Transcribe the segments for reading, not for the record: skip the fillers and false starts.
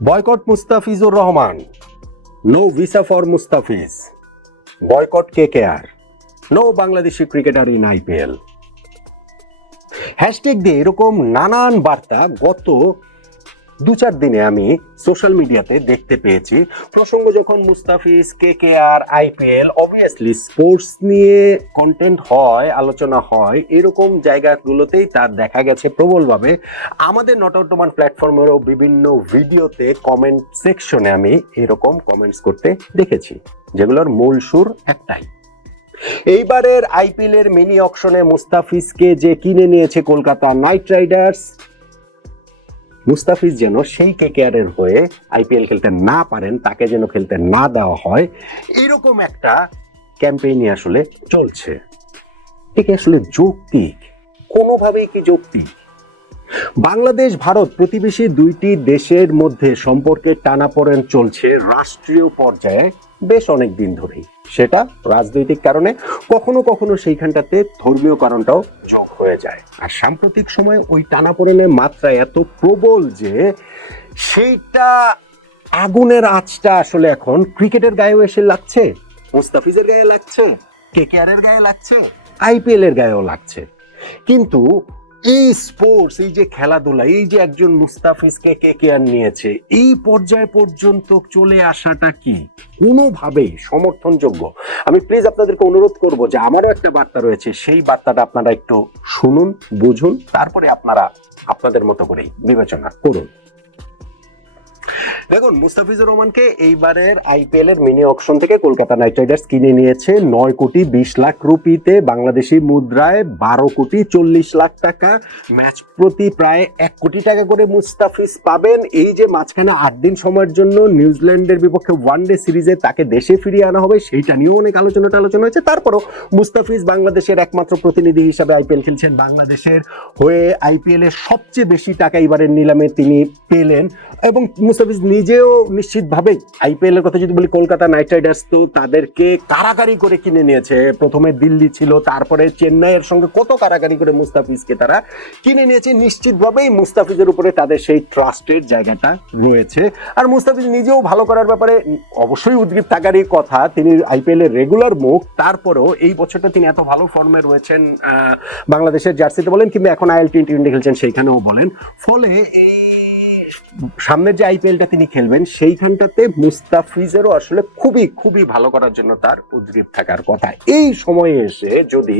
Boycott Mustafizur Rahman, no visa for Mustafiz, boycott KKR, no Bangladeshi cricketer in IPL. Hashtag দিয়ে এরকম নানান বার্তা গত 2-4 দিনে আমি সোশ্যাল মিডিয়াতে দেখতে পেয়েছি। প্রসঙ্গ যখন Mustafiz, KKR, IPL, obviously sports নিয়ে কন্টেন্ট হয়, আলোচনা হয়, এরকম জায়গাগুলোতেই তার দেখা গেছে প্রবলভাবে। আমাদের নট আউট ওমান প্ল্যাটফর্মেরও বিভিন্ন ভিডিওতে কমেন্ট সেকশনে আমি এরকম কমেন্টস করতে দেখেছি, যেগুলোর মূল সুর একটাই। এইবারের আইপিএল এর মিনি অকশনে মুস্তাফিজকে যে কিনে নিয়েছে কলকাতা নাইট রাইডার্স, মুস্তাফিজ যেন সেই কেকেআর এর হয়ে আইপিএল খেলতে না পারেন, তাকে যেন খেলতে না দেওয়া হয়, এরকম একটা ক্যাম্পেইন আসলে চলছে। ঠিক আসলে যৌক্তিক? কোনোভাবেই কি যৌক্তিক? বাংলাদেশ ভারত প্রতিবেশী দুইটি দেশের মধ্যে সম্পর্কের টানাপোড়েন চলছে রাষ্ট্রীয় পর্যায়ে বেশ অনেক দিন ধরেই। সেটা রাজনৈতিক কারণে, কখনো কখনো সেইখানটাতে ধর্মীয় কারণটাও যোগ হয়ে যায়। আর সাম্প্রতিক সময়ে ওই টানাপোড়েনের মাত্রা এত প্রবল যে সেইটা আগুনের আঁচটা আসলে এখন ক্রিকেটের গায়েও এসে লাগছে, মুস্তাফিজের গায়ে লাগছে, কেকেআর এর গায়ে লাগছে, আইপিএল এর গায়েও লাগছে। কিন্তু এই স্পোর্টস, এই যে খেলাধুলা, এই যে একজন মুস্তাফিজকে কেকেআর নিয়েছে, এই পর্যায় পর্যন্ত চলে আসাটা কি কোনোভাবেই সমর্থনযোগ্য? আমি প্লিজ আপনাদেরকে অনুরোধ করব যে আমারও একটা বার্তা রয়েছে, সেই বার্তাটা আপনারা একটু শুনুন, বুঝুন, তারপরে আপনারা আপনাদের মতো করেই বিবেচনা করুন। দেখুন, মুস্তাফিজুর রহমানকে এইবারের আইপিএল এর মিনি অকশন থেকে কলকাতা নাইট রাইডার্স কিনে নিয়েছে 9,20,00,000 রুপিতে, বাংলাদেশি মুদ্রায় 12,40,00,000 টাকা। ম্যাচ প্রতি প্রায় 1 কোটি টাকা করে মুস্তাফিজ পাবেন। এই যে মাঝখানে 8 দিন সময়ের জন্য নিউজিল্যান্ডের বিপক্ষে ওয়ানডে সিরিজে তাকে দেশে ফিরিয়ে আনা হবে, সেইটা নিয়েও অনেক আলোচনা হয়েছে। তারপরও মুস্তাফিজ বাংলাদেশের একমাত্র প্রতিনিধি হিসাবে আইপিএল খেলছেন, বাংলাদেশের হয়ে আইপিএল এর সবচেয়ে বেশি টাকা এবারের নিলামে তিনি পেলেন। এবং মুস্তাফিজ নিজেও নিশ্চিতভাবে, আইপিএল এর কথা যদি বলি, কলকাতা নাইট রাইডার্স তো তাদেরকে কারাগারি করে কিনে নিয়েছে। প্রথমে দিল্লি ছিল, তারপরে চেন্নাইয়ের সঙ্গে কত কারাগারি করে মুস্তাফিজকে তারা কিনে নিয়েছে। নিশ্চিতভাবেই মুস্তাফিজের উপরে তাদের সেই ট্রাস্টের জায়গাটা রয়েছে। আর মুস্তাফিজ নিজেও ভালো করার ব্যাপারে অবশ্যই উদ্গ্রীব থাকারই কথা, তিনি আইপিএল এর রেগুলার মুখ। তারপরেও এই বছরটা তিনি এত ভালো ফর্মে রয়েছেন, বাংলাদেশের জার্সিতে বলেন কিংবা এখন আইএল টি20 খেলছেন সেইখানেও বলেন। ফলে এই সামনের যে আইপিএলটা তিনি খেলবেন সেইখানটাতে মুস্তাফিজেরও আসলে খুবই খুবই ভালো করার জন্য তার উদ্গ্রীব থাকার কথা। এই সময়ে এসে যদি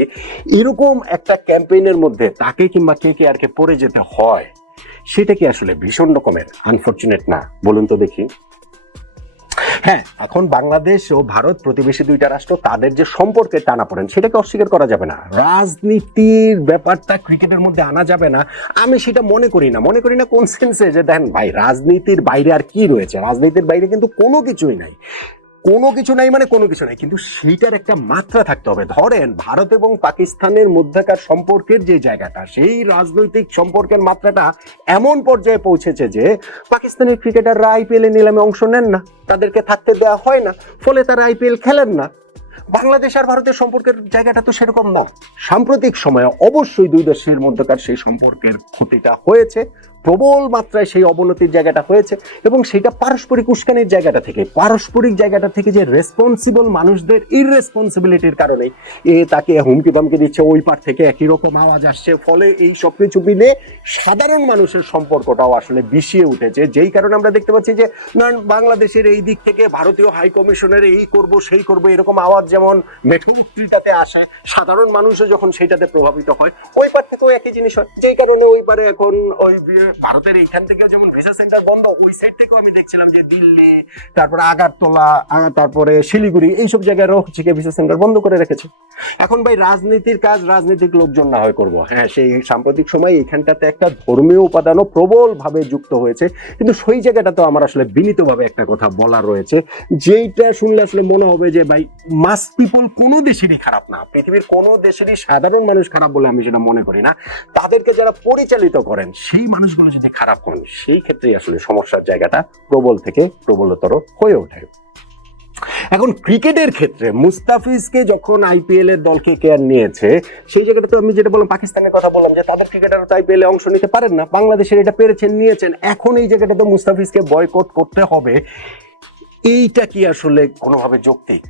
এরকম একটা ক্যাম্পেইনের মধ্যে তাকে কিংবা কেকেআরকে পড়ে যেতে হয়, সেটা কি আসলে ভীষণ রকমের আনফরচুনেট না? বলুন তো দেখি। হ্যাঁ, এখন বাংলাদেশ ও ভারত প্রতিবেশী দুইটা রাষ্ট্র, তাদের যে সম্পর্কে টানাপোড়েন সেটাকে অস্বীকার করা যাবে না। রাজনীতির ব্যাপারটা ক্রিকেটের মধ্যে আনা যাবে না, আমি সেটা মনে করি না। কোন সেন্সে? যে দেখেন ভাই, রাজনীতির বাইরে আর কি রয়েছে? রাজনীতির বাইরে কিন্তু কোনো কিছুই নাই, মানে কোনো কিছু নাই। কিন্তু সেইটার একটা মাত্রা থাকতে হবে। ধরেন ভারত এবং পাকিস্তানের মধ্যকার সম্পর্কের যে জায়গাটা, সেই রাজনৈতিক সম্পর্কের মাত্রাটা এমন পর্যায়ে পৌঁছেছে যে পাকিস্তানের ক্রিকেটাররা আইপিএল এ নিলামে অংশ নেন না, তাদেরকে থাকতে দেওয়া হয় না, ফলে তারা আইপিএল খেলেন না। বাংলাদেশ আর ভারতের সম্পর্কের জায়গাটা তো সেরকম না। সাম্প্রতিক সময়ে অবশ্যই দুই দেশের মধ্যকার সেই সম্পর্কের ক্ষতিটা হয়েছে, প্রবল মাত্রায় সেই অবনতির জায়গাটা হয়েছে। এবং সেটা পারস্পরিক উস্কানির জায়গাটা থেকে যে রেসপন্সিবল মানুষদের ইররেসপন্সিবিলিটির কারণে তাকে হুমকি ধমকি দিচ্ছে, ওই পার থেকে একই রকম আওয়াজ আসছে। ফলে এই সব কিছু মিলে সাধারণ মানুষের সম্পর্কটাও আসলে বিষিয়ে উঠেছে। যেই কারণে আমরা দেখতে পাচ্ছি যে বাংলাদেশের এই দিক থেকে ভারতীয় হাই কমিশনের এই করব সেই করব এরকম আওয়াজ যেমন মেঠো বক্তৃতাতে আসে, সাধারণ মানুষও যখন সেইটাতে প্রভাবিত হয়, ওই পার থেকেও একই জিনিস হয়। যেই কারণে ওই পারে এখন ওই ভারতের এইখান থেকে যেমন ভিসা সেন্টার বন্ধ, ওই সাইড থেকেও আমি দেখছিলাম যে দিল্লি, তারপরে আগারতলা, তারপরে শিলিগুড়ি, এইসব জায়গায়ও হচ্ছে ভিসা সেন্টার বন্ধ করে রেখেছে। এখন ভাই, রাজনীতির কাজ রাজনৈতিক লোকজন না হয় করবো। হ্যাঁ, সেই সাম্প্রতিক সময় এখানটাতে একটা ধর্মীয় উপাদানও প্রবল ভাবে যুক্ত হয়েছে। কিন্তু সেই জায়গাটা তো আমার আসলে বিনীতভাবে একটা কথা বলার রয়েছে, যেইটা শুনলে আসলে মনে হবে যে ভাই, মাস পিপল কোনো দেশেরই খারাপ না, পৃথিবীর কোনো দেশেরই সাধারণ মানুষ খারাপ বলে আমি সেটা মনে করি না। তাদেরকে যারা পরিচালিত করেন সেই মানুষগুলো যদি খারাপ হন, সেই ক্ষেত্রেই আসলে সমস্যার জায়গাটা প্রবল থেকে প্রবলতর হয়ে ওঠে। এখন ক্রিকেটের ক্ষেত্রে মুস্তাফিজকে যখন আইপিএল এর দল কেকেআর নিয়েছে, সেই জায়গাটা তো আমি যেটা বললাম, পাকিস্তানের কথা বললাম যে তাদের ক্রিকেটাররা তো আইপিএল এ অংশ নিতে পারেন না, বাংলাদেশের এটা পেরেছেন, নিয়েছেন, এখন এই জায়গাটা তো মুস্তাফিজকে বয়কট করতে হবে, এইটা কি আসলে কোনোভাবে যৌক্তিক?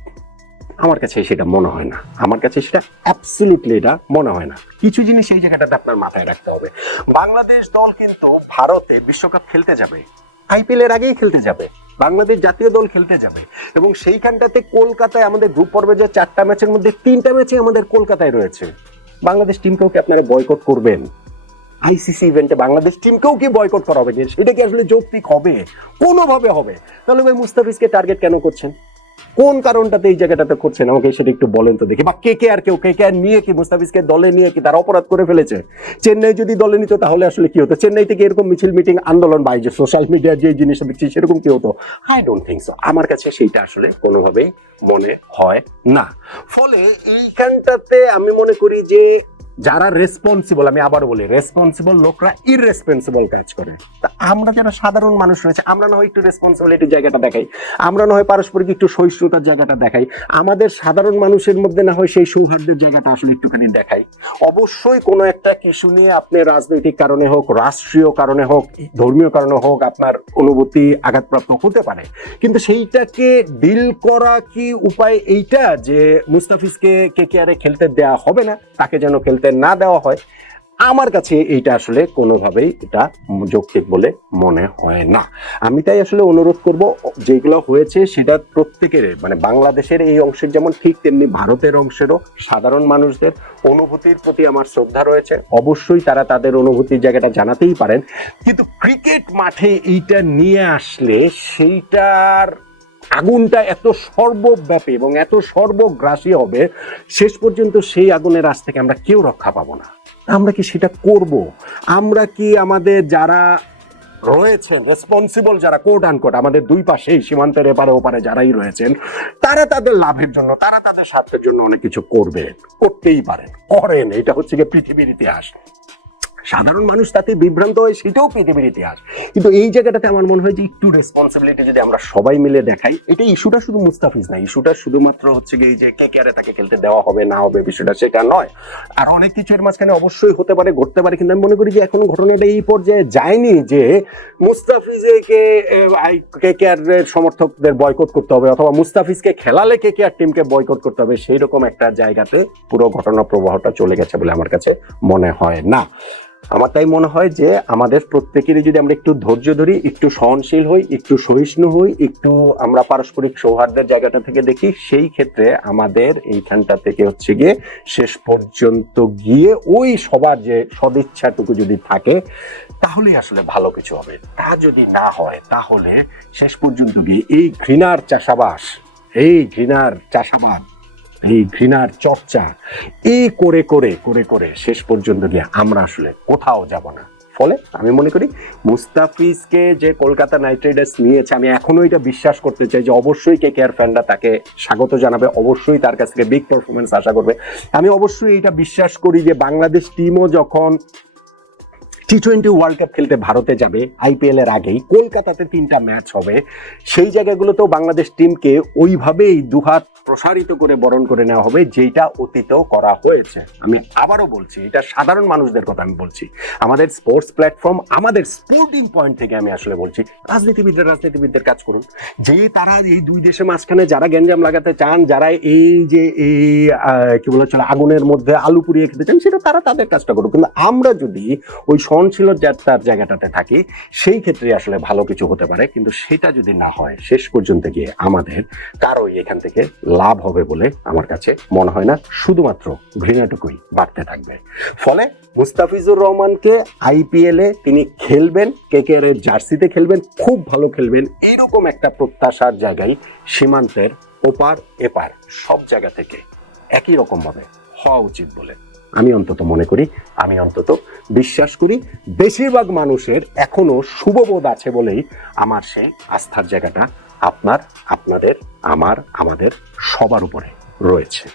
আমার কাছে সেটা মনে হয় না, আমার কাছে সেটা অ্যাবসলিউটলি এটা মনে হয় না। কিছু জিনিস এই জায়গাটাতে আপনার মাথায় রাখতে হবে। বাংলাদেশ দল কিন্তু ভারতে বিশ্বকাপ খেলতে যাবে, আইপিএল এর আগেই খেলতে যাবে, বাংলাদেশ জাতীয় দল খেলতে যাবে, এবং সেইখানটাতে কলকাতায় আমাদের গ্রুপ পর্বে যে 4টা ম্যাচের মধ্যে 3টা ম্যাচে আমাদের কলকাতায় রয়েছে। বাংলাদেশ টিমকেও কি আপনারা বয়কট করবেন? আইসিসি ইভেন্টে বাংলাদেশ টিমকেও কি বয়কট করা হবে? সেটা কি আসলে যৌক্তিক হবে? কোনোভাবে হবে? তাহলে ভাই মুস্তাফিজকে টার্গেট কেন করছেন? কোন কারণটাতে এই জায়গাটাতে করছেন আমাকে সেটা একটু বলেন তো দেখি। বা কেকেআর নিয়ে কি, মুস্তাফিজকে দলে নিয়ে কি তারা অপরাধ করে ফেলেছে? চেন্নাই যদি দলে নিত তাহলে আসলে কি হতো? চেন্নাই থেকে এরকম মিছিল মিটিং আন্দোলন বা যে সোশ্যাল মিডিয়ার যে জিনিসটা দেখছি সেরকম কি হতো? I don't think so. আমার কাছে সেইটা আসলে কোনোভাবেই মনে হয় না। ফলে এইখানটাতে আমি মনে করি যে যারা রেসপন্সিবল, আমি আবার বলি রেসপন্সিবল লোকরা ইররেসপন্সিবল কাজ করে। তা আমরা যারা সাধারণ মানুষ রয়েছে, আমরা না হয় একটু রেসপন্সিবিলিটির জায়গাটা দেখাই, আমরা না হয় পারস্পরিক একটু সহিষ্ণুতার জায়গাটা দেখাই, আমাদের সাধারণ মানুষের মধ্যে না হয় সেই সৌহার্দ্যের জায়গাটা আসলে একটুখানি দেখাই। অবশ্যই কোনো একটা ইস্যু নিয়ে আপনি রাজনৈতিক কারণে হোক, রাষ্ট্রীয় কারণে হোক, ধর্মীয় কারণে হোক, আপনার অনুভূতি আঘাতপ্রাপ্ত হতে পারে, কিন্তু সেইটাকে ডিল করা কি উপায় এইটা যে মুস্তাফিজকে কেকেআরে খেলতে দেওয়া হবে না, তাকে যেন খেলতে না দেওয়া হয়? আমার কাছে এইটা আসলে কোনোভাবেই এটা যৌক্তিক বলে মনে হয় না। আমি তাই আসলে অনুরোধ করব, যেগুলো হয়েছে সেটা প্রত্যেকের, মানে বাংলাদেশের এই অংশের যেমন ঠিক তেমনি ভারতের অংশেরও সাধারণ মানুষদের অনুভূতির প্রতি আমার শ্রদ্ধা রয়েছে, অবশ্যই তারা তাদের অনুভূতির জায়গাটা জানাতেই পারেন, কিন্তু ক্রিকেট মাঠে এইটা নিয়ে আসলে সেইটার আগুনটা এত সর্বব্যাপী এবং এত সর্বগ্রাসী হবে, শেষ পর্যন্ত সেই আগুনের আঁচ থেকে আমরা কেউ রক্ষা পাবো না। আমরা কি সেটা করব? আমরা কি আমাদের যারা রয়েছেন রেসপন্সিবল, যারা কোট আনকোট আমাদের দুই পাশেই সীমান্তের এপারে ওপারে যারাই রয়েছেন, তারা তাদের লাভের জন্য, তারা তাদের স্বার্থের জন্য অনেক কিছু করবেন, করতেই পারেন, করেন, এটা হচ্ছে গিয়ে পৃথিবীর ইতিহাস। সাধারণ মানুষ তাতে বিভ্রান্ত হয়, সেটাও পৃথিবীর ইতিহাস। কিন্তু এই জায়গাটাতে আমার মনে হয় যে একটু রেসপন্সিবিলিটি যদি আমরা সবাই মিলে দেখাই, এটা ইস্যুটা শুধু মুস্তাফিজ না, ইস্যুটা শুধুমাত্র হচ্ছে কি যে কেকেআরে তাকে খেলতে দেওয়া হবে না হবে বিষয়টা সেটা নয়, আর অনেক কিছু এর মাঝখানে অবশ্যই হতে পারে, ঘটতে পারে, কিন্তু আমি মনে করি যে এখনো ঘটনাটা এই পর্যায়ে যায়নি যে মুস্তাফিজকে কেকেআর এর সমর্থকদের বয়কট করতে হবে, অথবা মুস্তাফিজকে খেলালে কেকেআর টিমকে বয়কট করতে হবে, সেই রকম একটা জায়গাতে পুরো ঘটনা প্রবাহটা চলে গেছে বলে আমার কাছে মনে হয় না। আমার তাই মনে হয় যে আমাদের প্রত্যেকেরই যদি আমরা একটু ধৈর্য ধরি, একটু সহনশীল হই, একটু সহিষ্ণু হই, একটু আমরা পারস্পরিক সৌহার্দ্যের জায়গাটা থেকে দেখি, সেই ক্ষেত্রে আমাদের এইখানটা থেকে হচ্ছে গিয়ে শেষ পর্যন্ত গিয়ে ওই সবার যে সদিচ্ছাটুকু যদি থাকে, তাহলেই আসলে ভালো কিছু হবে। তা যদি না হয়, তাহলে শেষ পর্যন্ত গিয়ে এই ঘৃণার চাষাবাদ, এই ঘৃণার চর্চা এই করে করে করে করে শেষ পর্যন্ত গিয়ে আমরা আসলে কোথাও যাব না। ফলে আমি মনে করি মুস্তাফিজকে যে কলকাতা নাইট রাইডার্স নিয়েছে, আমি এখনো এটা বিশ্বাস করতে চাই যে অবশ্যই কেকেআর ফ্যানরা তাকে স্বাগত জানাবে, অবশ্যই তার কাছ থেকে বিগ পারফরমেন্স আশা করবে। আমি অবশ্যই এটা বিশ্বাস করি যে বাংলাদেশ টিমও যখন টি-20 ওয়ার্ল্ড কাপ খেলতে ভারতে যাবে আইপিএল এর আগেই, কলকাতাতে 3টা ম্যাচ হবে, সেই জায়গাগুলোতেও বাংলাদেশ টিমকে ওইভাবেই দুহাত প্রসারিত করে বরণ করে নেওয়া হবে, যেটা অতীতেও করা হয়েছে। আমি আবারও বলছি, এটা সাধারণ মানুষদের কথা আমি বলছি, আমাদের স্পোর্টস প্ল্যাটফর্ম, আমাদের স্পোর্টিং পয়েন্ট থেকে আমি আসলে বলছি, রাজনীতিবিদদের কাজ করুন, যে তারা এই দুই দেশের মাঝখানে যারা গ্যাঞ্জাম লাগাতে চান, যারা এই যে এই কি বলে চলে আগুনের মধ্যে আলু পুড়িয়ে খেতে চান, সেটা তারা তাদের কাজটা করুক, কিন্তু আমরা যদি ওই সহনশীলতার জায়গাটাতে থাকি, সেই ক্ষেত্রে আসলে ভালো কিছু হতে পারে। কিন্তু সেটা যদি না হয়, শেষ পর্যন্ত গিয়ে আমাদের কারোই এখান থেকে লাভ হবে বলে আমার কাছে মনে হয় না, শুধুমাত্র ঘৃণাটুকুই বাড়তে থাকবে। ফলে মুস্তাফিজুর রহমানকে আইপিএলে তিনি খেলবেন, কেকেআর এর জার্সিতে খেলবেন, খুব ভালো খেলবেন, এইরকম একটা প্রত্যাশার জায়গায় সীমান্তের ওপার এপার সব জায়গা থেকে একই রকম ভাবে হওয়া উচিত বলে আমি অন্তত মনে করি, আমি অন্তত বিশ্বাস করি। বেশিরভাগ মানুষের এখনো শুভবোধ আছে বলেই আমার সেই আস্থার জায়গাটা আপনার, আপনাদের, আমাদের সবার উপরে রয়েছে।